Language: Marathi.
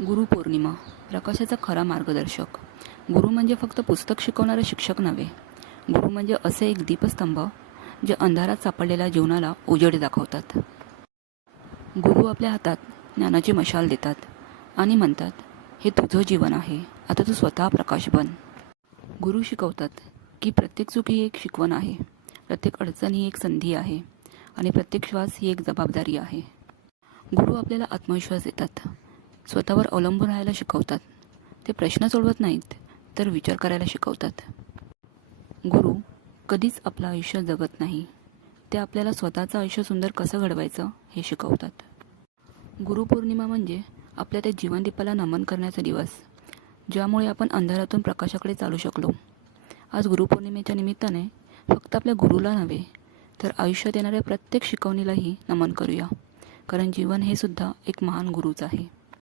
गुरुपौर्णिमा प्रकाशाचा खरा मार्गदर्शक. गुरु म्हणजे फक्त पुस्तक शिकवणारे शिक्षक नव्हे. गुरु म्हणजे असे एक दीपस्तंभ जे अंधारात सापडलेल्या जीवनाला उजेड दाखवतात. गुरु आपल्या हातात ज्ञानाची मशाल देतात आणि म्हणतात, हे तुझं जीवन आहे, आता तू स्वतः प्रकाश बन. गुरु शिकवतात की प्रत्येक चूक ही एक शिकवण आहे, प्रत्येक अडचण ही एक संधी आहे आणि प्रत्येक श्वास ही एक जबाबदारी आहे. गुरु आपल्याला आत्मविश्वास देतात, स्वतःवर अवलंबून राहायला शिकवतात. ते प्रश्न सोडवत नाहीत, तर विचार करायला शिकवतात. गुरु कधीच आपलं आयुष्य जगत नाही, ते आपल्याला स्वतःचं आयुष्य सुंदर कसं घडवायचं हे शिकवतात. गुरुपौर्णिमा म्हणजे आपल्या त्या जीवनदीपाला नमन करण्याचा दिवस, ज्यामुळे आपण अंधारातून प्रकाशाकडे चालू शकलो. आज गुरुपौर्णिमेच्या निमित्ताने फक्त आपल्या गुरुला नव्हे, तर आयुष्यात येणाऱ्या प्रत्येक शिकवणीलाही नमन करूया, कारण जीवन हे सुद्धा एक महान गुरुच आहे.